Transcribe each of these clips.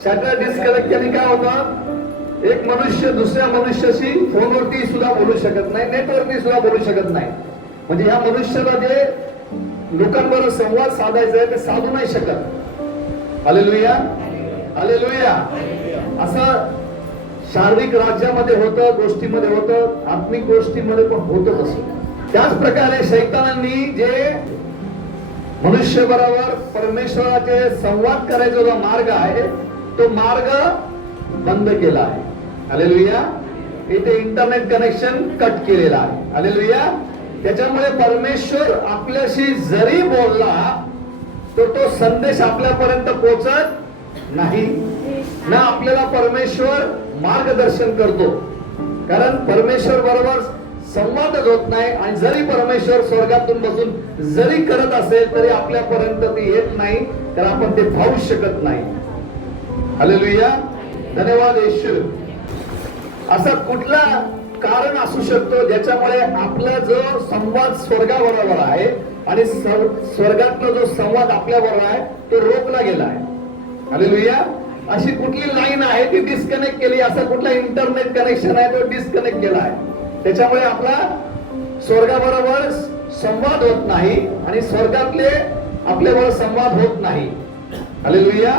Shutter disconnect केली काय होतं, एक मनुष्य दुसऱ्या मनुष्याशी फोनवरती सुद्धा बोलू शकत नाही, नेटवरती सुद्धा बोलू शकत नाही. म्हणजे ह्या मनुष्याला जे लोकांबरोबर संवाद साधायचा आहे ते साधू नाही शकत. Hallelujah hallelujah. असं शारीरिक राज्यामध्ये होतं, गोष्टीमध्ये होतं, आत्मिक गोष्टीमध्ये पण होतं. तसं त्याच प्रकारे शैतानांनी जे मनुष्य बरोबर परमेश्वराचे संवाद करायचा जो मार्ग आहे तो मार्ग बंद केला आहे. हालेलुया. इथे इंटरनेट कनेक्शन कट केलेला आहे. हालेलुया. त्याच्यामुळे परमेश्वर आपल्याशी जरी बोलला तर तो संदेश आपल्यापर्यंत पोहोचत नाही ना. आपल्याला परमेश्वर मार्गदर्शन करतो, कारण परमेश्वर बरोबर संवादच होत नाही. आणि जरी परमेश्वर स्वर्गातून बसून जरी करत असेल तरी आपल्यापर्यंत ते येत नाही, तर आपण ते पाहू शकत नाही. हालेलुया. धन्यवाद येशू. असा कुठला कारण असू शकतो ज्याच्यामुळे आपला जो संवाद स्वर्गाबरोबर आहे आणि स्वर्गातला जो संवाद आपल्याबरोबर आहे तो रोखला गेला आहे. हालेलुया. अशी कुठली लाईन आहे ती डिस्कनेक्ट केली, असा कुठला इंटरनेट कनेक्शन आहे तो डिस्कनेक्ट केला आहे. त्याच्यामुळे आपला स्वर्गाबरोबर संवाद होत नाही आणि स्वर्गातले आपल्याबरोबर संवाद होत नाही. Hallelujah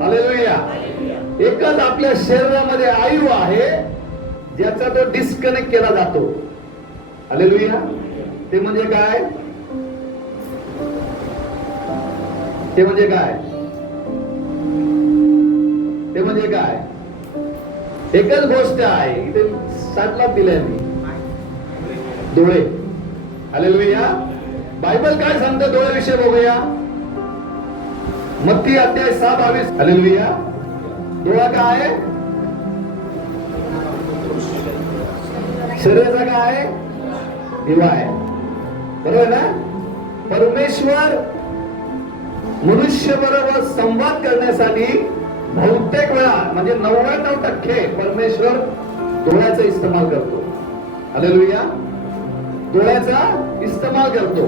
hallelujah. एकच आपल्या शरीरामध्ये आयु आहे ज्याचा तो डिस्कनेक्ट केला जातो. हालेलुया. ते म्हणजे काय? ते म्हणजे काय? ते म्हणजे काय? एकच गोष्ट आहे, इथे साठला दिलंय मी, डोळे. हालेलुया. बायबल काय सांगतं डोळ्याविषयी बघूया. मत्ती अध्याय 6:22. हालेलुया. डोळा काय आहे? शरीराचा काय आहे? दिवा आहे. बरोबर ना. परमेश्वर मनुष्य बरोबर संवाद करण्यासाठी बहुतेक वेळा म्हणजे 99% परमेश्वर डोळ्याचा इस्तेमाल करतो. हालेलुया. डोळ्याचा इस्तेमाल करतो,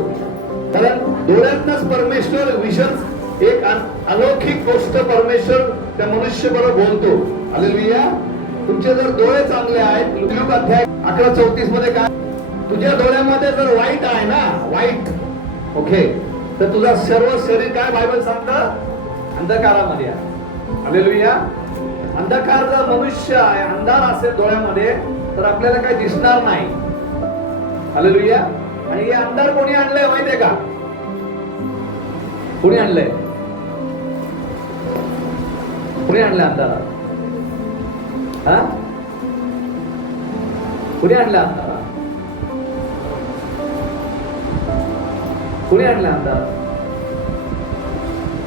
कारण डोळ्यातनच परमेश्वर विशेष एक अलौकिक गोष्ट परमेश्वर त्या मनुष्य बरोबर बोलतो. हालेलुया. तुमचे जर डोळे चांगले आहेत, लूक अध्याय 11:34 मध्ये काय, तुझ्या डोळ्यामध्ये जर वाईट आहे ना, वाईट, ओके, तर तुझा सर्व शरीर काय बायबल सांगतं, अंधकारामध्ये आहे. हालेलुया. अंधकार जर मनुष्य आहे, अंधार असेल डोळ्यामध्ये, तर आपल्याला काही दिसणार नाही. हालेलुया. आणि हे अंधार कोणी आणलंय माहितीये का? कोणी आणलंय? कोणी आणलंय अंधार? हा, कोणी आणलं अंधार? कोणी आणलं अंधार?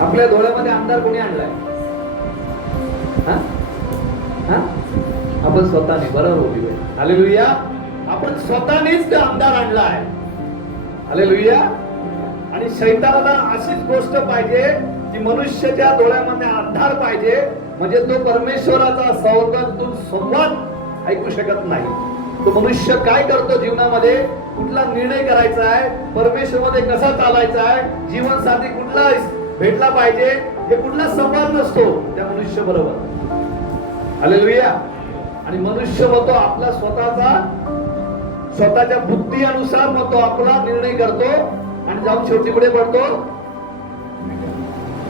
आपल्या डोळ्यामध्ये अंधार कोणी आणलाय? आपण स्वतःने. बरोबर होती. हालेलुया. आपण स्वतःनेच तो अंधार आणला आहे. हालेलुया. आणि शैतानाला अशीच गोष्ट पाहिजे की मनुष्याच्या डोळ्यामध्ये अंधार पाहिजे, म्हणजे तो परमेश्वराचा स्वर्गातून संवाद ऐकू शकत नाही. तो मनुष्य काय करतो जीवनामध्ये, कुठला निर्णय करायचा आहे, परमेश्वर मध्ये कसा चालायचा आहे, जीवनसाथी कुठला भेटला पाहिजे, हे कुठला संवाद नसतो त्या मनुष्य बरोबर. हालेलुया. आणि मनुष्य होतो आपला स्वतःच्या बुद्धी अनुसार मग तो आपला निर्णय करतो आणि जाऊन शेवटी पुढे पडतो.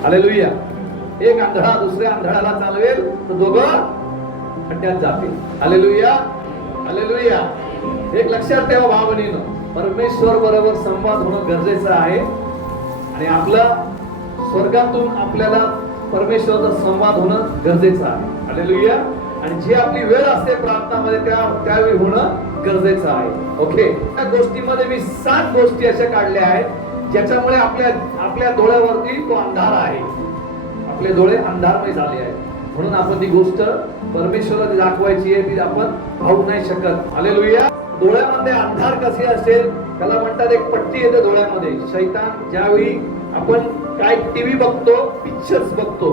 हालेलुया. एक आंधळा दुसऱ्या आंधळाला चालवेल तर दोघं खड्ड्यात जातील. Hallelujah hallelujah. एक लक्षात ठेवा भावनीनं, परमेश्वर बरोबर संवाद होणं गरजेचं आहे. आणि आपला स्वर्गातून आपल्याला परमेश्वराचा संवाद होणं गरजेचं आहे. हालेलुया. आणि जी आपली वेळ असते प्रार्थनामध्ये त्यावेळी होणं गरजेचं आहे. ओके. त्या गोष्टीमध्ये मी 7 गोष्टी अशा काढल्या आहेत ज्याच्यामुळे आपल्या डोळ्यावरती तो अंधार आहे. आपले डोळे अंधारमय झाले आहेत, म्हणून आपण ती गोष्ट परमेश्वराला दाखवायची आहे, ती आपण पाहू नाही शकत. हालेलुया. डोळ्यामध्ये अंधार कसे असेल, त्याला म्हणतात एक पट्टी येते डोळ्यामध्ये. शैतान ज्यावेळी आपण काय टीव्ही बघतो, पिक्चर्स बघतो,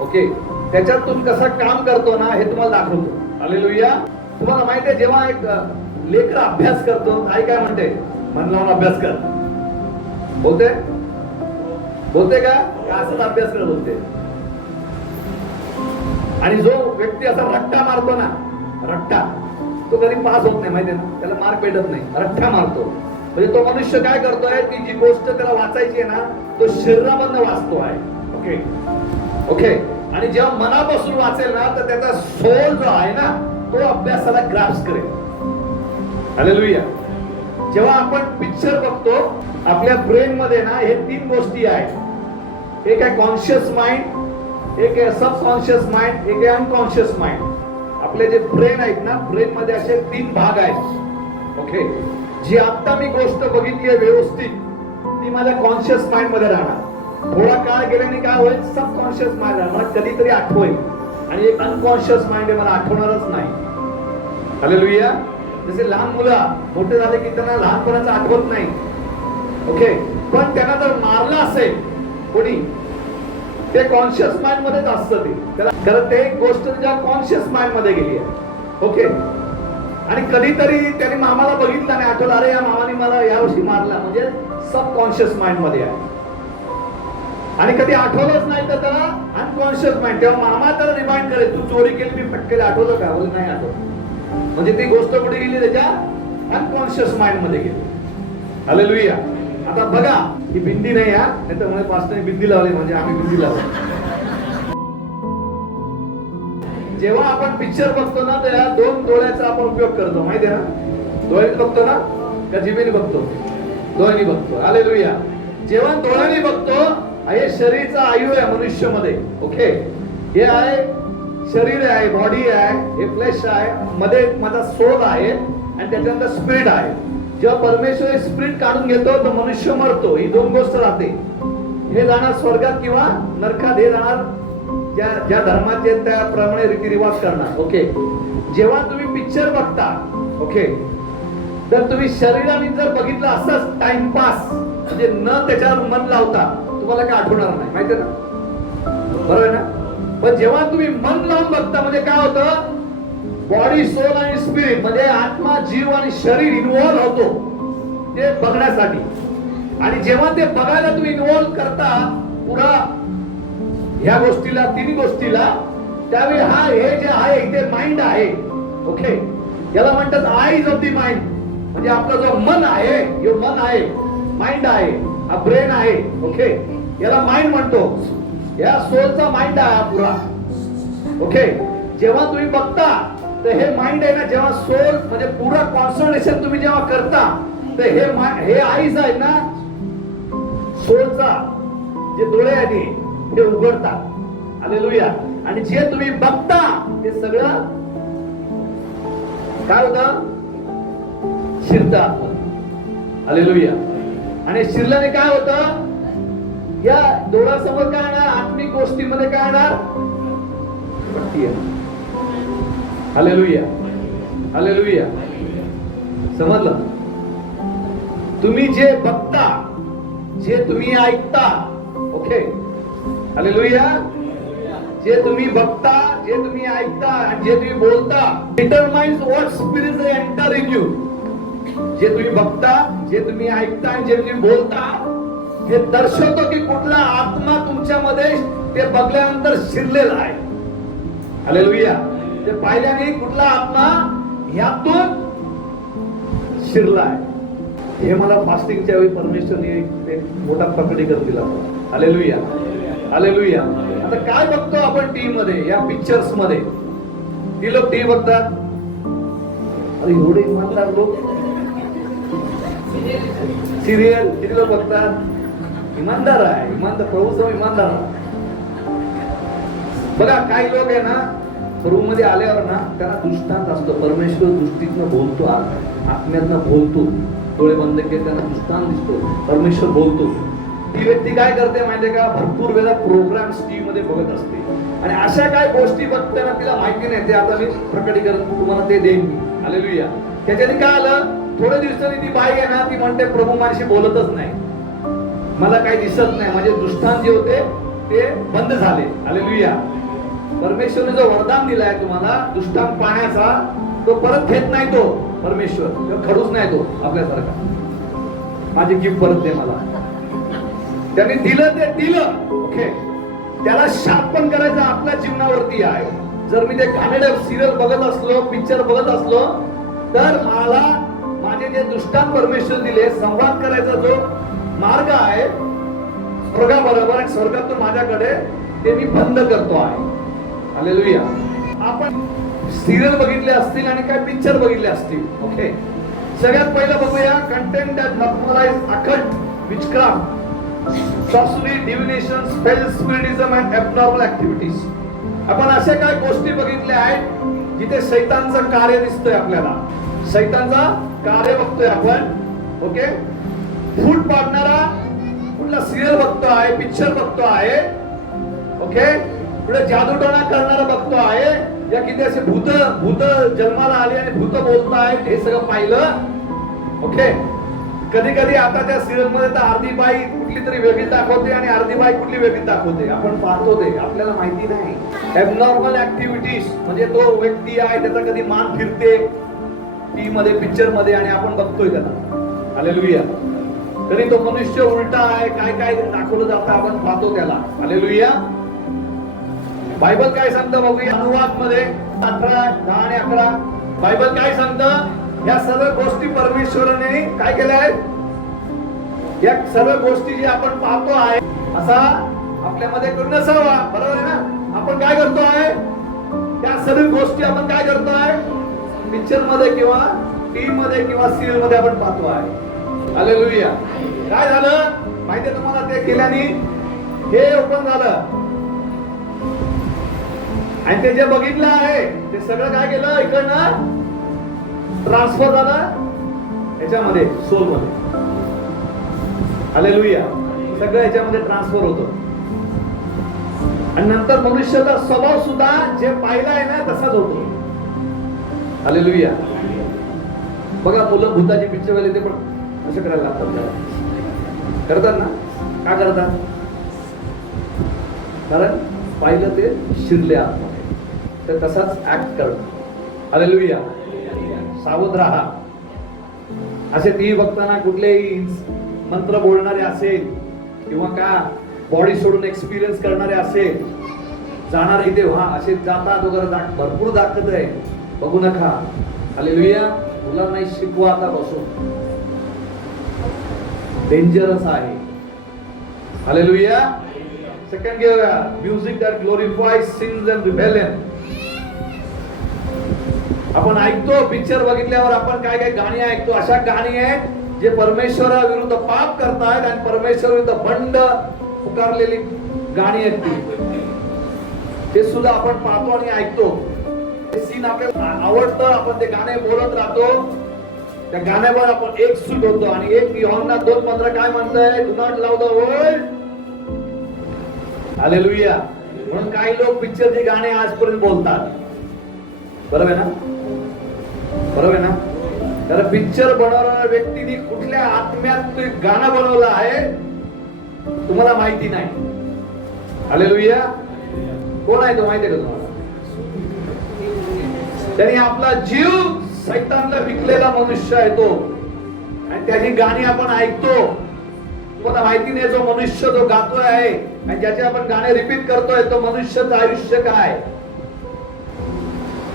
ओके, त्याच्यातून कसा काम करतो ना हे तुम्हाला दाखवतो. हालेलुया. तुम्हाला माहिती आहे, जेव्हा एक लेकर अभ्यास करतो, आई काय म्हणते, मन लावून अभ्यास कर बोलते का? असंच अभ्यास करत बोलते. आणि जो व्यक्ती असा रट्टा मारतो ना, रट्टा, तो कधी पास होत नाही, माहिती ना, त्याला मार्क भेटत नाही, रट्टा मारतो. म्हणजे तो मनुष्य काय करतोय, ती जी गोष्ट त्याला वाचायची आहे ना, तो शरीरामधनं वाचतो आहे. Okay okay. आणि जेव्हा मनापासून वाचेल ना, तर त्याचा सोल जो आहे ना, तो अभ्यासाला ग्रास्प करेल. हालेलुया. जेव्हा आपण पिक्चर बघतो, आपल्या ब्रेन मध्ये ना हे 3 गोष्टी आहेत. एक आहे कॉन्शियस माइंड, एक आहे सबकॉन्शियस माइंड, एक आहे अनकॉन्शियस माइंड. आपले जे ब्रेन आहेत ना, ब्रेन मध्ये असे 3 भाग आहेत. ओके. जी आता मी गोष्ट बघितली आहे व्यवस्थित, ती माझ्या कॉन्शियस माइंड मध्ये राहणार. थोडा काळ गेल्याने काय होईल, सबकॉन्शियस माइंड मला कधीतरी आठवेल, आणि एक अनकॉन्शियस माइंड आहे, मला आठवणारच नाही. हालेलुया. जसे लहान मुलं मोठे झाले की त्यांना लहानपणाचं आठवत नाही. ओके. पण त्यांना जर मारलं असेल कोणी, ते कॉन्शियस माइंड मध्येच असतं ते, त्याला खरं ते गोष्ट तुझ्या कॉन्शियस माइंड मध्ये गेली आहे. ओके. आणि कधीतरी त्याने मामाला बघितलं आणि आठवलं, अरे या मामाने मला यावर्षी मारला, म्हणजे सबकॉन्शियस माइंड मध्ये आहे. आणि कधी आठवलंच नाही तर त्याला अनकॉन्शियस माइंड, तेव्हा मामा त्याला रिमाइंड करेल, तू चोरी केली, मी पटकेल, आठवलं का? बोल नाही आठवत. म्हणजे ती गोष्ट कुठे गेली, त्याच्या अनकॉन्शियस माइंड मध्ये गेली. हालेलुया. आता बघा, ही बिंदी नाही या, नाही तर मला पास्टरने बिंदी लावली, म्हणजे आम्ही बिंदी लावली. जेव्हा आपण पिक्चर बघतो ना, तर या 2 डोळ्याचा आपण उपयोग करतो, माहिती आहे ना? डोळ्याने बघतो ना, का जिभेने बघतो? डोळ्याने बघतो. हालेलुया. जेव्हा डोळ्याने बघतो, हे शरीरचा आयु आहे मनुष्यामध्ये. ओके. हे आहे शरीर आहे, बॉडी आहे, हे फ्लेश आहे, मध्ये माझा सोल आहे, आणि त्याच्यानंतर स्पिरिट आहे. जेव्हा परमेश्वर स्पिरिट काढून घेतो, तर मनुष्य मरतो. ही 2 गोष्ट राहते. हे जाणार स्वर्गात किंवा नरकात, हे जाणार ज्या धर्माचे त्याप्रमाणे रीतिरिवाज करणार. ओके. जेव्हा तुम्ही पिक्चर बघता, ओके, तर तुम्ही शरीराने जर बघितलं असंच टाइमपास, म्हणजे न त्याच्यावर मन लावता, तुम्हाला काय आठवणार नाही, माहिती आहे ना? बरोबर आहे ना? पण जेव्हा तुम्ही मन लावून बघता, म्हणजे काय होतं, बॉडी, सोल आणि स्पिरिट, म्हणजे आत्मा, जीव आणि शरीर इन्व्हॉल्व होतो ते बघण्यासाठी. आणि जेव्हा ते बघायला तुम्ही इन्व्हॉल्व करता पुरा ह्या गोष्टीला, 3 गोष्टीला, त्यावेळी हे जे आहे इथे माइंड आहे. ओके. याला म्हणतात आईज ऑफ द माइंड. म्हणजे आपलं जो मन आहे, हे मन आहे, माइंड आहे, हा ब्रेन आहे. ओके. याला माइंड म्हणतो. या सोलचा माइंड आहे हा पुरा. ओके. जेव्हा तुम्ही बघता, तर हे माइंड आहे ना, जेव्हा सोल म्हणजे पुरा कॉन्सन्ट्रेशन तुम्ही जेव्हा करता, तर हे आईज आहे ना, सोलचा जे डोळे आहेत ते उघडतात. हालेलुया. आणि जे तुम्ही बघता ते सगळं काय होतं, शिरतं. हालेलुया. आणि शिरल्याने काय होतं, या डोळ्यासमोर काय येणार, आत्मिक गोष्टीमध्ये काय येणार, पट्टी आहे. हालेलुया. हालेलुया. समजलं? तुम्ही जे बघता, जे तुम्ही ऐकता, ओके, हालेलुया, जे तुम्ही बघता, जे तुम्ही ऐकता, आणि जे तुम्ही बोलता, determines what spirit enter in you. जे तुम्ही बघता, जे तुम्ही ऐकता, आणि जे तुम्ही बोलता, हे दर्शवतो की कुठला आत्मा तुमच्यामध्ये ते बघल्यानंतर शिरलेला आहे. हालेलुया. ते पाहिल्याने कुठला आत्मा ह्यातून शिरला आहे. हे मला फास्टिंगच्या वेळी परमेश्वरने एक मोठा प्रकटीकरण दिला. हालेलुया. हालेलुया. आता काय बघतो आपण टीव्ही मध्ये, या पिक्चर्स मध्ये? ती लोक टीव्ही बघतात, अरे एवढे इमानदार लोक सिरियल किती लोक बघतात, इमानदार आहे, इमानदार, प्रभू समोर इमानदार. बघा काही लोक आहे ना, प्रभू मध्ये आल्यावर ना, त्यांना दृष्टांत असतो, परमेश्वर दृष्टीतनं बोलतो, आत्म्यातनं बोलतो, डोळे बंद केले त्यांना दृष्टांत दिसतो, परमेश्वर बोलतो. ती व्यक्ती काय करते माहितीये का, भरपूर वेळा प्रोग्राम्स टीव्ही मध्ये बघत असते, आणि अशा काय गोष्टी बघते ना, तिला माहिती नाही. ते आता मी प्रकटीकरण तुम्हाला ते देईन. हालेलुया. त्याच्याने काय आलं, थोड्या दिवसांनी ती बाई आहे ना, ती म्हणते प्रभू माझ्याशी बोलतच नाही, मला काही दिसत नाही, माझे दृष्टांत जे होते ते बंद झाले. हालेलुया. परमेश्वरने जो वरदान दिलाय तुम्हाला दृष्टांत पाहण्याचा, तो परत घेत नाही. तो परमेश्वर खडूच नाही तो आपल्यासारखा, माझी गिफ्ट परत दे मला. त्याने दिलं ते दिलं. ओके. त्याला शाप पण करायचा आपल्या जीवनावरती आहे. जर मी ते घाणेरडे सिरियल बघत असलो, पिक्चर बघत असलो, तर मला माझे जे दृष्टांत परमेश्वर दिले, संवाद करायचा जो मार्ग आहे स्वर्गाबरोबर आणि स्वर्गातून माझ्याकडे, ते मी बंद करतो आहे. हालेलुया. आपण सिरियल बघितले असतील आणि काय पिक्चर बघितले असतील. ओके, सगळ्यात पहिलं बघूया content that normalise occult, witchcraft, sorcery, divination, spell, spiritism and abnormal activities. आपण अशा काय गोष्टी बघितल्या आहेत जिथे शैतानचं कार्य दिसतंय आपल्याला, शैतानचा कार्य बघतोय आपण. ओके, फूट पाडणारा कुठला सिरियल बघतो आहे, पिक्चर बघतो आहे. ओके, पुढे जादूटोणा करणारा बघतो आहे, या किती असे भूत जन्माला आले आणि भूत बोलतायत, हे सगळं पाहिलं. ओके, कधी कधी आता त्या सिरियल मध्ये तर अर्धी बाई कुठली तरी वेगळी दाखवते आणि अर्धी बाई कुठली वेगळी दाखवते. आपण पाहतो ते, आपल्याला माहिती नाही. ॲबनॉर्मल ऍक्टिव्हिटीज म्हणजे तो व्यक्ती आहे, त्याचा कधी मान फिरते टीव्ही मध्ये, पिक्चर मध्ये, आणि आपण बघतोय त्याला. हालेलुया. कधी तो मनुष्य उलटा आहे, काय काय दाखवलं जातं, आपण पाहतो त्याला. हालेलुया. बायबल काय सांगतं बघूया. अनुवाद मध्ये 18, 10 आणि 11 बायबल काय सांगतं. या सर्व गोष्टी परमेश्वराने काय केल्या आहेत, या सर्व गोष्टी जे आपण पाहतो आहे असा आपल्यामध्ये करून नसावा. बरोबर आहे ना. आपण काय करतो आहे, त्या सर्व गोष्टी आपण काय करतो आहे, पिक्चर मध्ये किंवा टीव्ही मध्ये किंवा सिरियल मध्ये आपण पाहतो आहे. हालेलुया. काय झालं माहितीये तुम्हाला, ते केल्याने हे ओपन झालं आणि ते जे बघितलं आहे ते सगळं काय केलं, इकडनं ट्रान्सफर झालं याच्यामध्ये, सोल मध्ये. हालेलुया. सगळं याच्यामध्ये ट्रान्सफर होतं आणि नंतर मनुष्याचा स्वभाव सुद्धा जे पाहिला आहे ना तसाच होतो. हालेलुया. बघा, मुलं भूताची पिक्चर वाले ते पण असं करायला लागतात, करतात ना. का करतात, कारण पाहिलं ते शिरले आतमध्ये, तर तसाच ऍक्ट करतात. हालेलुया. सावध राहा. असे टीव्ही बघताना कुठलेही मंत्र बोलणारे असेल किंवा का बॉडी सोडून एक्सपिरियन्स करणारे असेल, जाणार इथे व्हा असे जातात वगैरे, भरपूर दाखवत आहे, बघू नका. हालेलुया. मुलांना नाही शिकवा आता बसून, डेंजरस आहे. हालेलुया. सेकंड घेऊया, music that glorifies since and rebellion. आपण ऐकतो पिक्चर बघितल्यावर, आपण काय काय गाणी ऐकतो, अशा गाणी आहेत जे परमेश्वराविरुद्ध पाप करतायत आणि परमेश्वराविरुद्ध बंड पुकारलेली गाणी आहेत ती, ते सुद्धा आपण पाहतो आणि ऐकतो. ते सीन आपल्याला आवडतं, आपण ते गाणे बोलत राहतो, त्या गाण्यावर आपण एक सूट होतो. आणि 1 योहन्ना 2:15 काय म्हणतंय, do not love the world. Hallelujah. म्हणून काही लोक पिक्चरची गाणी आजपर्यंत बोलतात. बरोबर आहे ना, बरोबर आहे ना. तर पिक्चर बनवणाऱ्या व्यक्तीने कुठल्या आत्म्यात गाणं बनवलं आहे तुम्हाला माहिती नाही. हालेलुया. कोण आहे तो माहिती आहे का तुम्हाला. त्यांनी आपला जीव सैतानला विकलेला मनुष्य आहे तो, आणि त्याची गाणी आपण ऐकतो. तुम्हाला माहिती नाही जो मनुष्य जो गातोय आहे आणि ज्याचे आपण गाणे रिपीट करतोय तो मनुष्याचं आयुष्य काय.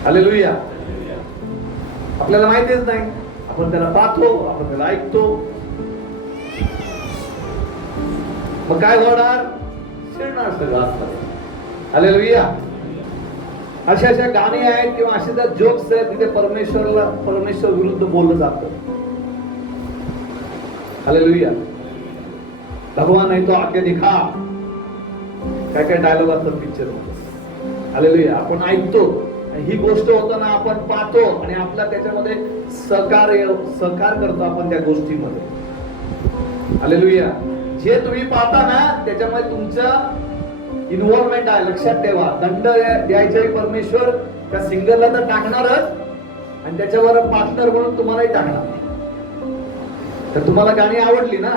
हालेलुया. आपल्याला माहितीच नाही, आपण त्याला पाहतो, आपण त्याला ऐकतो. मग काय होणार, शिरणार सगळं. हालेलुया. अशा अशा गाणी आहेत किंवा असे ज्या जोक्स आहेत तिथे परमेश्वर विरुद्ध बोललं जातं. हालेलुया. भगवान नाही तो आगे दिखा, काय काय डायलॉग असतात पिक्चर मध्ये. हालेलुया. आपण ऐकतो, ही गोष्ट होताना आपण पाहतो आणि आपला त्याच्यामध्ये सहकार करतो आपण त्या गोष्टीमध्ये. हालेलुया. जे तुम्ही पाहता ना त्याच्यामध्ये तुमचं इन्व्हॉल्वमेंट आहे. लक्षात ठेवा, दंड द्यायचे परमेश्वर त्या सिंगरला तर टाकणारच आणि त्याच्यावर पार्टनर म्हणून तुम्हालाही टाकणार. तर तुम्हाला गाणी आवडली ना,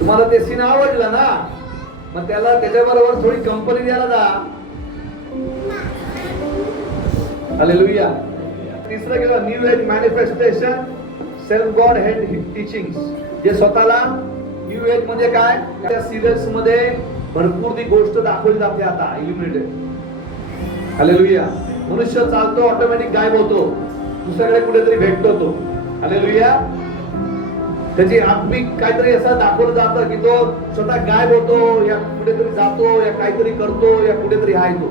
तुम्हाला ते सीन आवडलं ना, मग त्याला त्याच्याबरोबर थोडी कंपनी द्यायला जा. हालेलुया. तिसरं केलं new age manifestation, self godhead teachings. जे स्वतःला न्यू एज म्हणजे काय, त्या सिरियल्स मध्ये भरपूर ती गोष्ट दाखवली जाते आता इल्युमिनेटेड. हालेलुया. मनुष्य चालतो ऑटोमॅटिक गायब होतो, दुसऱ्याकडे कुठेतरी भेटतो तो. हालेलुया. त्याची आत्मिक काहीतरी असं दाखवलं जातं की तो स्वतः गायब होतो, या कुठेतरी जातो, या काहीतरी करतो, या कुठेतरी आहे तो.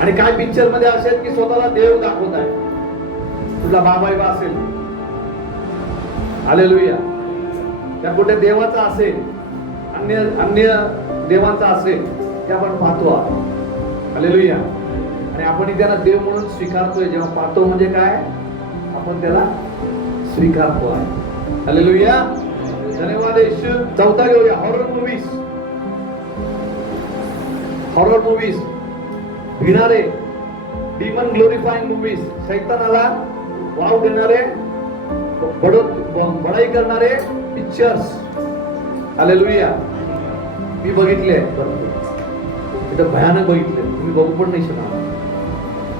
आणि काय पिक्चर मध्ये असेल की स्वतःला देव दाखवत आहे, कुठला बाबा असेल, हालेलुया, त्या कुठे देवाचा असेल, अन्य देवांचा असेल, ते आपण पाहतो. हालेलुया. आणि आपण त्यांना देव म्हणून स्वीकारतोय. जेव्हा पाहतो म्हणजे काय, आपण त्याला स्वीकारतो आहे. हालेलुया. धन्यवाद येशू. चौथा घेऊया, हॉरर मूवीज. हॉरर मूवीज, भिणारे, डिमन ग्लोरिफाइंग मूवीज, शैतानाला वाव देणारे, बडाई करणारे पिक्चर्स. हालेलुया. मी बघितले भरपूर, भयानक बघितले, तुम्ही बघू पण नाही शकणार.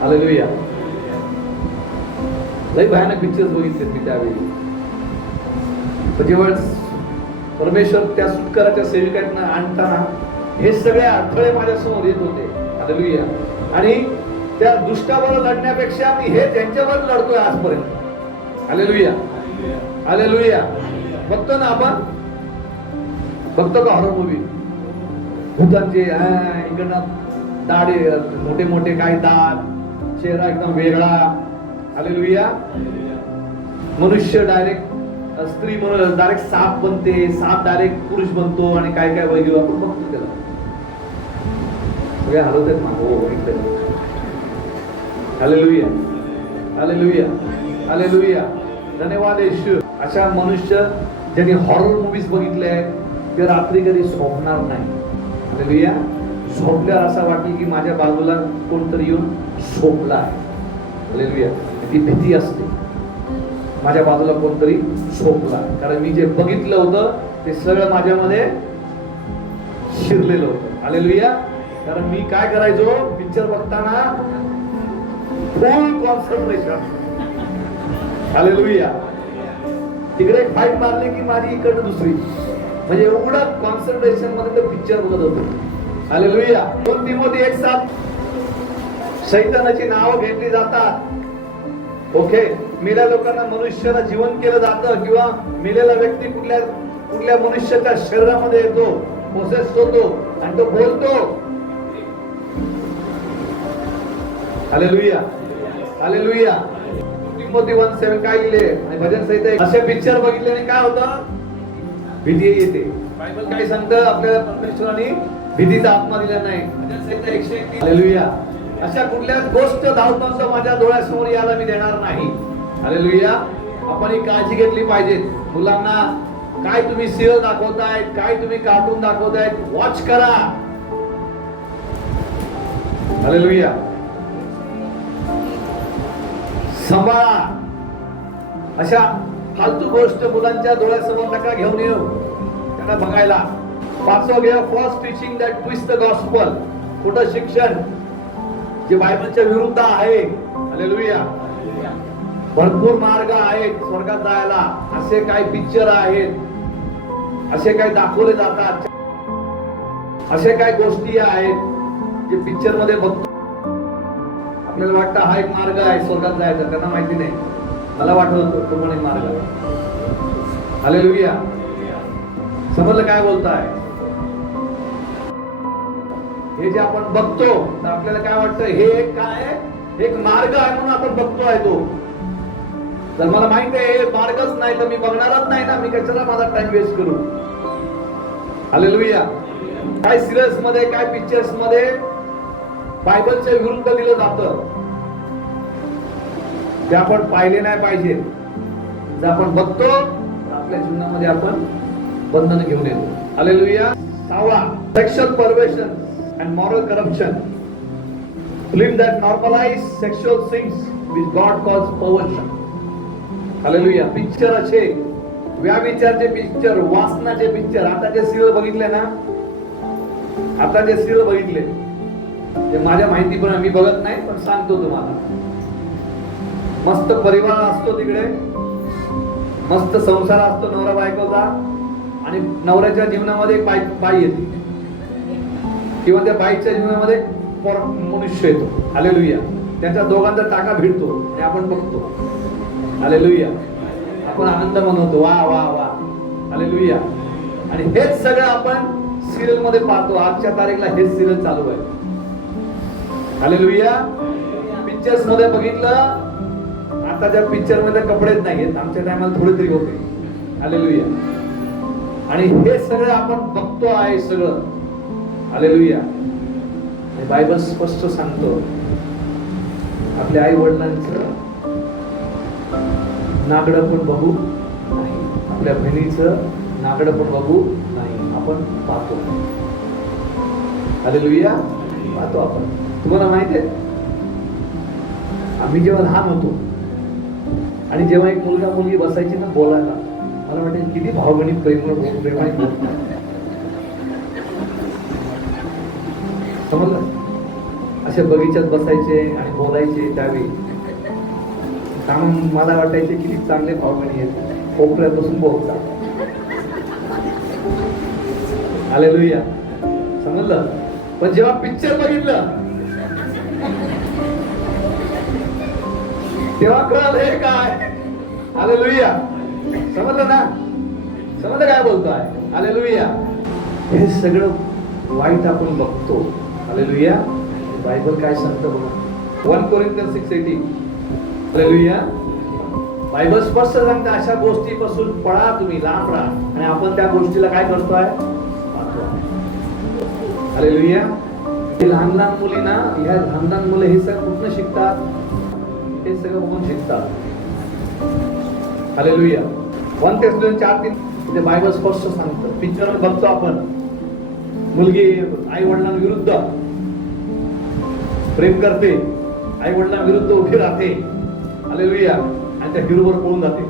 हालेलुया. लई भयानक पिक्चर्स बघितले मी त्यावेळी. जेव्हा परमेश्वर त्या सुटकाराच्या सेविकांना आणताना हे सगळे अडथळे माझ्या समोर येत होते. हालेलुया. आणि त्या दुष्टावर लढण्यापेक्षा मी हे त्यांच्यावर लढतोय आजपर्यंत. हालेलुया. हालेलुया. बघतो ना आपण, बघतो का हॉरर मूवी? भूतांचे इकडनं दाढे मोठे मोठे काही दात, चेहरा एकदम वेगळा. हालेलुया. मनुष्य डायरेक्ट स्त्री म्हणून डायरेक्ट साप बनते, साप डायरेक्ट पुरुष बनतो, आणि काय काय वैद्य आपण बघतो त्याला. सगळे हलवतात ना. हो, हालेलुया. हालेलुया. हालेलुया. धन्यवाद येशू. अशा मनुष्य ज्यांनी हॉरर मूवीज बघितले आहेत ते रात्री कधी झोपणार नाही. हालेलुया. झोपल्यावर असं वाटेल की माझ्या बाजूला कोणतरी येऊन झोपला आहे. हालेलुया. ती भीती असते, माझ्या बाजूला कोणतरी झोपला, कारण मी जे बघितलं होतं ते सगळं माझ्यामध्ये शिरलेलं होतं. हालेलुया. कारण मी काय करायचो, पिक्चर बघताना फुल कॉन्सन्ट्रेशन. हालेलुया. तिकडे एक फाईट मारली की माझी इकडं दुसरी, म्हणजे एवढं कॉन्सन्ट्रेशन मध्ये ते पिक्चर बघत होतो. हालेलुया. 2 तिमोथी 1:7. शैतानाची नावं घेतली जातात. ओके. मेल्या लोकांना मनुष्याला जीवन केलं जातं, किंवा मेलेला व्यक्ती कुठल्या मनुष्याच्या शरीरामध्ये येतो, प्रोसेस होतो, आणि तो बोलतो. हालेलुया. हालेलुया. तिमोथी 1:7 काय लिहिले, आणि भजन संहिता असे पिक्चर बघितल्याने काय होतं, भीती येते. बायबल काय सांगतं, आपल्याला परमेश्वराने भीतीचा आत्मा दिला नाही. भजन संहिता 131. हालेलुया. अशा कुठल्याच गोष्ट धावताना माझ्या डोळ्यासमोर यायला मी देणार नाही. हालेलुया. आपण ही काळजी घेतली पाहिजे. मुलांना काय तुम्ही सिरियल दाखवताय, काय तुम्ही कार्टून दाखवताय, वॉच करा. हालेलुया. सांभाळा. अशा फालतू गोष्ट मुलांच्या डोळ्यासमोर नका घेऊन येऊ त्यांना बघायला. 5 घ्या, first teaching that twist the gospel. खोटं शिक्षण जे बायबलच्या विरुद्ध आहे. हालेलुया. भरपूर मार्ग आहेत स्वर्गात जायला. असे काही पिक्चर आहेत, असे काही दाखवले जातात, असे काही गोष्टी आहेत जे पिक्चर मध्ये बघतो. आपल्याला वाटतं हा एक मार्ग आहे स्वर्गात जायचा, त्यांना माहिती नाही. मला वाटत होतं तो पण एक मार्ग आहे. हालेलुया. समजलं काय बोलताय? हे जे आपण बघतो तर आपल्याला काय वाटतं, हे एक काय, एक मार्ग आहे म्हणून आपण बघतोय तो. जर मला माहित आहे हे मार्गच नाही तर मी बघणारच नाही ना. मी कशाला माझा टाइम वेस्ट करू. हालेलुया. काय सिरियल्स मध्ये, काय पिक्चर्स मध्ये बायबलच्या विरुद्ध दिलं जातं, ते आपण पाहिले नाही पाहिजे. जर आपण बघतो तर आपल्या जीवनामध्ये आपण बंधन घेऊन येतो. Hallelujah. 6 sexual perversion and moral corruption. Film that normalize sexual sins which God calls perversion. Hallelujah. Picture असे व्याविचारचे पिक्चर, वासनाचे पिक्चर. आता जे सिरियल बघितले ना, आता जे सिरियल बघितले ते माझ्या माहिती पण मी बघत नाही, पण सांगतो तुम्हाला. मस्त परिवार असतो तिकडे, मस्त संसार असतो नवरा बायकोचा, आणि नवऱ्याच्या जीवनामध्ये एक बाई येते. किंवा त्या बाईच्या जीवनामध्ये मनुष्य येतो. हालेलुया. त्यांच्या दोघांचा टाका भिडतो आणि आपण बघतो. हालेलुया. आपण आनंद मनवतो. वा वा वा. हालेलुया. आणि हेच सगळं आपण सिरियल मध्ये पाहतो. आजच्या तारीखला हेच सिरियल चालू आहे. हालेलुया. पिक्चर्स मध्ये बघितलं, आता त्या पिक्चर मध्ये कपडेच नाहीयेत. आमच्या टायमाला थोडे तरी होते. हालेलुया. आणि हे सगळं आपण बघतो आहे सगळं. हालेलुया. बायबल स्पष्ट सांगतो, आपल्या आई वडिलांचं नागडं पण बघू नाही, आपल्या बहिणीचं नागडं पण बघू नाही. आपण पाहतो. हालेलुया. पाहतो आपण. तुम्हाला माहिती आहे, आम्ही जेव्हा लहान होतो आणि जेव्हा एक मुलगा मुलगी बसायची ना बोलायला, मला वाटेल किती भावगणित प्रेमाने बोलतात. समजलं? असे बगीच्यात बसायचे आणि बोलायचे त्यावेळी मला वाटायचे किती चांगले भावगणी आहेत. कोपऱ्यात बसून बोलतात. हालेलुया. समजलं? पण जेव्हा पिक्चर बघितलं तेव्हा कळलं हे काय. हालेलुया. समजलं ना? समजलं काय बोलतोय? हालेलुया. हे सगळं वाईट आपण बघतो. हालेलुया. बायबल काय सांगतं बघा. 1 कोरिन्थियन्स 6:18. हालेलुया. बायबल स्पष्ट सांगतं, अशा गोष्टीपासून पळा, तुम्ही लांब राहा. आणि आपण त्या गोष्टीला काय करतोय? हालेलुया. हे लहान लहान मुली ना, ह्या लहान लहान मुलं हे सगळं कुठनं शिकतात? हे सगळं बघून शिकतात. हालेलुया. 1 थेसलोनियन 4:3 बायबल स्पष्ट सांगतं. पिक्चर बघतो आपण, मुलगी आई वडिलांविरुद्ध प्रेम करते, आई वडिलांविरुद्ध उभी राहते. हालेलुया. आणि त्या हिरोवर पळून जाते.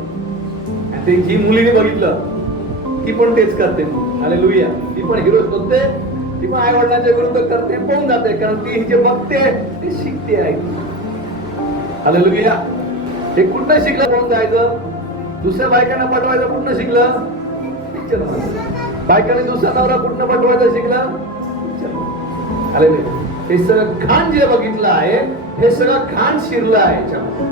आणि ते जी मुलीने बघितलं ती पण तेच करते. हालेलुया. ती पण हिरो बनते, ती पण आई वडिलांच्या विरुद्ध करते, पळून जाते. कारण ती जे बघते ते शिकते आहे. हालेलुया. हे कुठनं शिकलं? पळून जायचं. दुसऱ्या बायकांना पटवायचं कुठनं शिकलं? पिक्चर. बायकांनी दुसरा नवरा कुठनं पटवायचं शिकलं? हालेलुया. हे सगळं घाण जे बघितलं आहे, हे सगळं घाण शिरलं आहे याच्यामध्ये.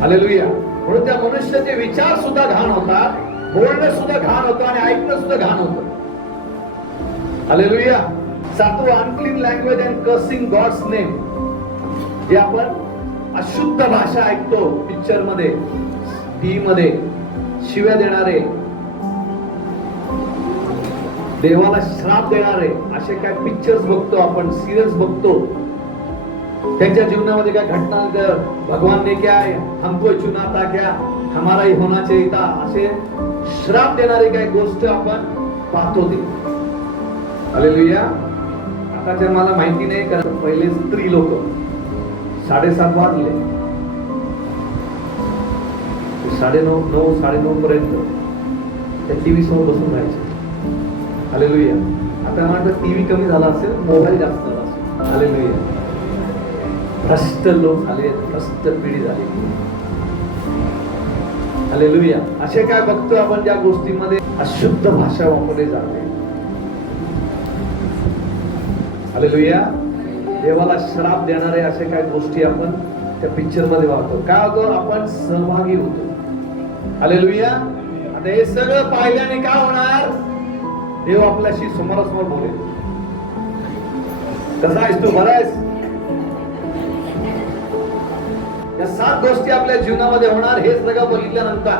हालेलुया. म्हणून त्या मनुष्याचे विचार सुद्धा घाण होतात, बोलणं सुद्धा घाण होतं आणि ऐकणं सुद्धा घाण होतं. हालेलुया. 7वा unclean language and cursing God's name. जे आपण अशुद्ध भाषा ऐकतो पिक्चर मध्ये, टीव्ही मध्ये, शिव्या देणारे, देवाला श्राप देणारे असे काय पिक्चर्स बघतो आपण, सिरियल्स बघतो. त्यांच्या जीवनामध्ये काय घटना, भगवान ने क्या हमको चुना था क्या, हमारा ही होना चाहिए था, असे श्राप देणारे काय गोष्ट आपण पाहतो ते. हालेलुया. आताच्या मला माहिती नाही, कारण पहिले स्त्री लोक 7:30 वाजले 9:30 9:30 पर्यंत त्या टीव्ही समोर बसून राहायचे. हालेलुया. आता मला टीव्ही कमी झाला असेल, मोबाईल जास्त झाला असेल. हालेलुया. भ्रष्ट लोक झाले, भ्रष्ट पिढी झाली. हालेलुया. असे काय बघतो आपण ज्या गोष्टींमध्ये अशुद्ध भाषा वापरली जाते. हालेलुया. देवाला श्राप देणारे असे काय गोष्टी आपण त्या पिक्चर मध्ये वागतो. काय होतो? आपण सहभागी होतो. हालेलुया. आता हे सगळं पाहिल्याने काय होणार? देव आपल्याशी समोरासमोर बोलेल. कसा आहेस तू? बरा आहेस? या 7 गोष्टी आपल्या जीवनामध्ये होणार, हे सगळं बघितल्यानंतर.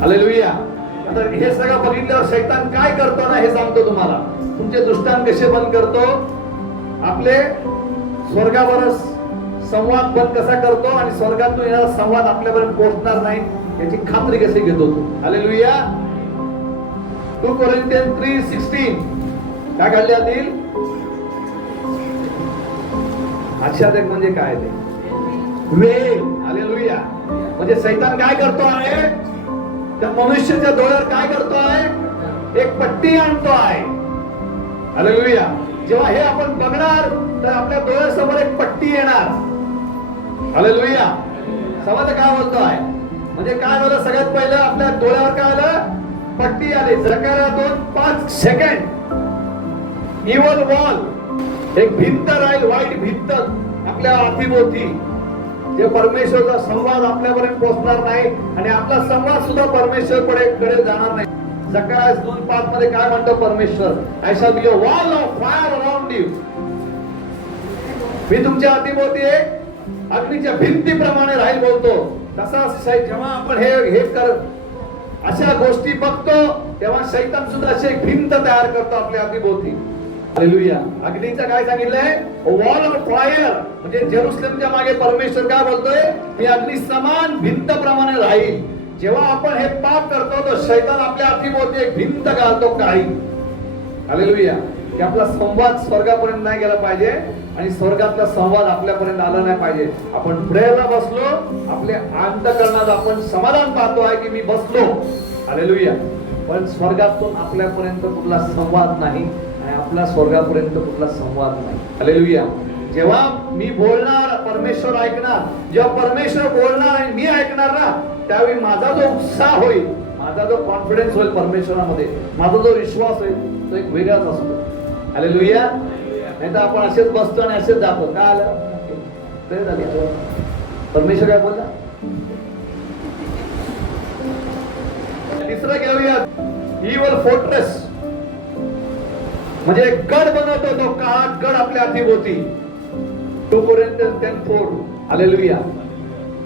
हालेलुया. आता हे सगळं बघितल्यावर शैतान काय करतो ना हे सांगतो तुम्हाला. तुमचे दृष्टांत कसे बंद करतो, आपले स्वर्गावर संवाद बंद कसा करतो आणि स्वर्गातून येणारा संवाद आपल्यापर्यंत पोहोचणार नाही याची खात्री कशी घेतो तो. हालेलुया. 2 कोरिन्थियन्स 3:16 काय घडले आतील? आच्छादक म्हणजे काय ते? वेळ. हालेलुया. म्हणजे शैतान काय करतो आहे? त्या मनुष्याच्या डोळ्यावर काय करतो आहे? एक पट्टी आणतो आहे. हालेलुया. जेव्हा हे आपण बघणार तर आपल्या डोळ्यासमोर एक पट्टी येणार. हालेलुया. समजलं काय बोलतो आहे? म्हणजे काय झालं? सगळ्यात पहिलं आपल्या डोळ्यावर काय आलं? पट्टी आली. जकार्या 2:5 सेकंड इव्हल वॉल, एक भिंत राहील, वाईट भिंत आपल्या अवतीभोवती, जे परमेश्वरचा संवाद आपल्यापर्यंत पोहोचणार नाही आणि आपला संवाद सुद्धा परमेश्वरकडे जाणार नाही. जकराया 2:5 मध्ये काय म्हणतो परमेश्वर, I shall be a wall of fire around you. मी तुमच्या अवतीभोवती एक अग्नीच्या भिंतीप्रमाणे राहील बोलतो. तसा जेव्हा आपण हे कर अशा गोष्टी बघतो तेव्हा शैतान सुद्धा अशी एक भिंत तयार करतो आपल्या अवतीभोवती. हालेलुया. अग्नीचं काय सांगितलंय, वॉल ऑफ फायर, म्हणजे जेरुसलेमच्या मागे परमेश्वर काय बोलतोय, मी अग्नी समान भिंत प्रमाणे राहील. जेव्हा आपण हे पाप करतो तो शैतान आपल्या अवतीभोवती एक भिंत घालतो काळी. हालेलुया. की आपला संवाद स्वर्गापर्यंत नाही गेला पाहिजे आणि स्वर्गातला संवाद आपल्यापर्यंत आला नाही पाहिजे. आपण प्रेयरला बसलो, आपल्या अंतःकरणात आपण समाधान पाहतो आहे की मी बसलो. हालेलुया. पण स्वर्गातून आपल्यापर्यंत कुठला संवाद नाही आणि आपला स्वर्गापर्यंत कुठला संवाद नाही. हालेलुया. जेव्हा मी बोलणार परमेश्वर ऐकणार, जेव्हा परमेश्वर बोलणार आणि मी ऐकणार ना, त्यावेळी माझा जो उत्साह होईल, माझा जो कॉन्फिडन्स होईल परमेश्वरामध्ये, माझा जो विश्वास होईल तो एक वेगळाच असतो. हालेलुया. नाही तर आपण असेच बसतो आणि असेच जातो. काय आलं परमेश्वर काय बोलला. तिसरं घेऊया, इव्हल फोर्ट्रेस, म्हणजे गड बनवतो तो काळा गड आपल्या अवतीभोवती. 2 Corinthians 10:4. हालेलुया.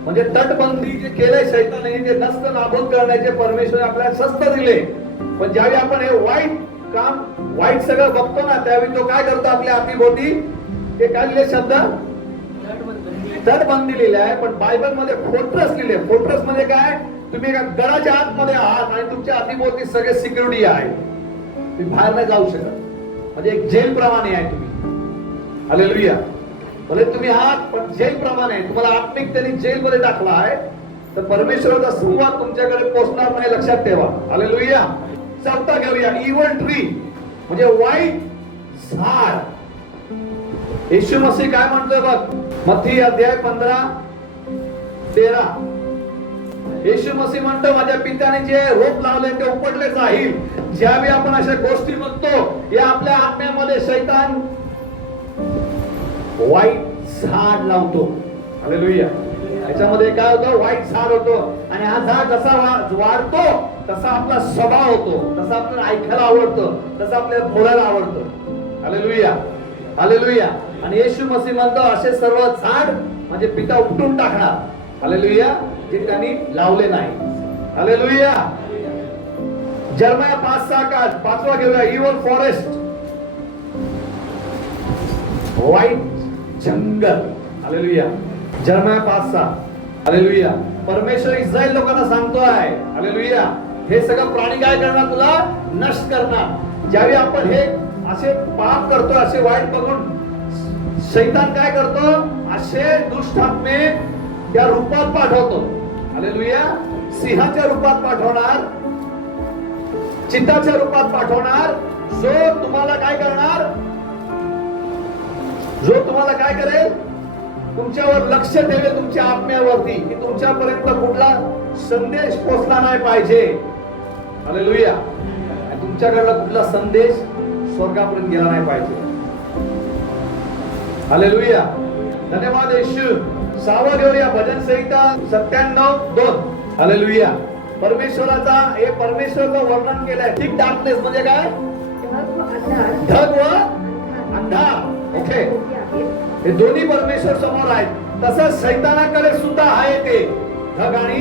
म्हणजे तटबंदी जे केलंय शैतानाने, ते नष्ट नाबूद करण्याचे परमेश्वर आपल्याला शस्त्र दिले. पण ज्यावेळी आपण हे वाईट काम, वाईट सगळं बघतो ना, त्यावेळी तो काय करतो आपल्या अवतीभोवती, ते काय लिहिले शब्द, तटबंदी लिहिले आहे. पण बायबल मध्ये फोर्ट्रेस लिहिले. फोर्ट्रेस म्हणजे काय, तुम्ही एका गडाच्या आतमध्ये आहात आणि तुमच्या अवतीभोवती सगळे सिक्युरिटी आहे, तुम्ही बाहेर नाही जाऊ शकत. म्हणजे एक जेल प्रमाणे आहे तुम्ही. हालेलुया. भले तुम्ही आहात पण जेल प्रमाणे, तुम्हाला आत्मिक त्यांनी जेल मध्ये टाकला आहे, तर परमेश्वराचा संवाद तुमच्याकडे पोहोचणार नाही, लक्षात ठेवा. हालेलुया. चौथा घेऊया, इव्हल ट्री, म्हणजे वाईट झाड. येशू मसीह काय म्हणतोय बघ, मत्ती अध्याय 15:13. येशू मसीह म्हणतो, माझ्या पित्याने जे रोप लावले ते उपटले जाईल. ज्यावेळी आपण अशा गोष्टी बघतो, या आपल्या आत्म्यामध्ये शैतान वाईट झाड लावतो. हालेलुया. याच्यामध्ये काय होतं, वाईट झाड होतो आणि हा झाड जसा वाढतो तसा आपला स्वभाव होतो, तसा आपल्याला ऐकायला आवडतं, तसं आपल्याला बोलायला आवडतं. हालेलुया. हालेलुया. आणि येशू मसीह म्हणतो, असे सर्व झाड म्हणजे पिता उपटून टाकणार. हालेलुया. जे त्यांनी लावले नाही. हालेलुया. जर्मया 5:6. 5वा घेऊया, इव्हल फॉरेस्ट, वाईट जंगल. हालेलुया. जर्मया 5:6. हालेलुया. परमेश्वर इस्रायल लोकांना सांगतो आहे, हालेलुया, हे सगळं प्राणी काय करणार, तुला नष्ट करणार. ज्यावेळी आपण हे असे पाप करतो, असे वाईट बघून शैतान काय करतो, असे दुष्ट आत्मे त्या रूपात पाठवतो. हालेलुया. सिंहाच्या रूपात पाठवणार, चित्ताच्या रूपात पाठवणार, जो तुम्हाला काय करणार, जो तुम्हाला काय करेल, तुमच्यावर लक्ष ठेवेल, तुमच्या आत्म्यावरती, की तुमच्यापर्यंत कुठला संदेश पोहोचला नाही पाहिजे. हालेलुया. तुमच्याकडला कुठला संदेश स्वर्गापर्यंत गेला नाही पाहिजे. हालेलुया. धन्यवाद येशू. 6वा घेऊया, भजन संहिता 97:2. हालेलुया. परमेश्वराचा, हे परमेश्वराचं वर्णन केलंय. थिक डार्कनेस म्हणजे काय, ढग व अंधार. ओके, हे दोन्ही परमेश्वर समोर आहेत. तसंच शैतानाकडे सुद्धा आहे ते ढग आणि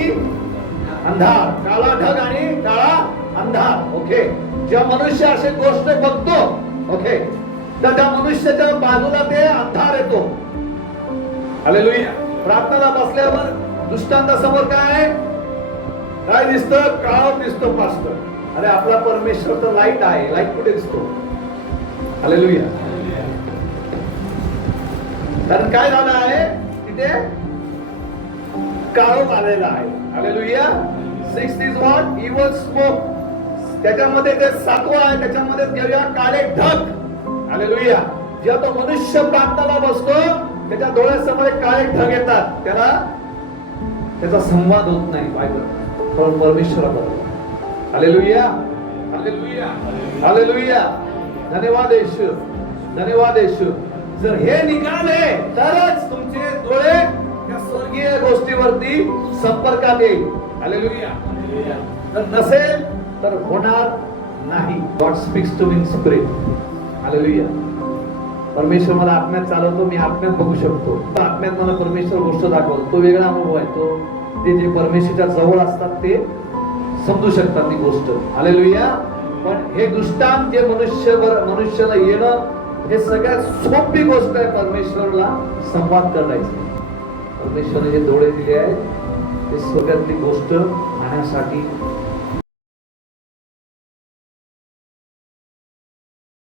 अंधार, काळा ढग आणि काळा अंधार. ओके. जेव्हा मनुष्य असे गोष्ट बघतो, ओके, तर त्या मनुष्याच्या बाजूला ते अंधार येतो. हालेलुया. प्रार्थना बसल्यावर दुष्टांतासमोर काय काय दिसतं, काळ दिसतो पास्टर. अरे आपला परमेश्वर तर लाईट आहे, लाईट कुठे दिसतो. हालेलुया. कारण काय झालं आहे, तिथे काळोख आलेला आहे. Hallelujah. 6 is what, evil smoke. त्याच्यामध्ये ते 7वं आहे, त्याच्यामध्ये घेऊया काळे ढग. हालेलुया. जेव्हा तो मनुष्य प्रार्थनाला बसतो, त्याच्या डोळ्यासमोर काळे ढग येतात, त्याला त्याचा संवाद होत नाही परमेश्वराबरोबर. हालेलुया. हालेलुया. हालेलुया. धन्यवाद येशू, धन्यवाद येशू. जर हे निघाले तरच तुमचे डोळे त्या स्वर्गीय गोष्टीवरती संपर्कात येईल. हालेलुया. जर नसेल तर होणार नाही. God speaks to me in spirit. Hallelujah. परमेश्वर मला आत्म्यात चालवतो, मी आत्म्यात बघू शकतो. आत्म्यात मला परमेश्वर गोष्ट दाखवतो. तो वेगळा अनुभव आहे. तो ते जे परमेश्वराच्या जवळ असतात ते समजू शकतात ती गोष्ट. हालेलुया. पण हे दृष्टांत जे मनुष्याला येणं हे सगळ्यात सोपी गोष्ट आहे परमेश्वराला संवाद करायची. परमेश्वराने जे डोळे दिले आहेत ते स्वर्गातली गोष्ट पाहण्यासाठी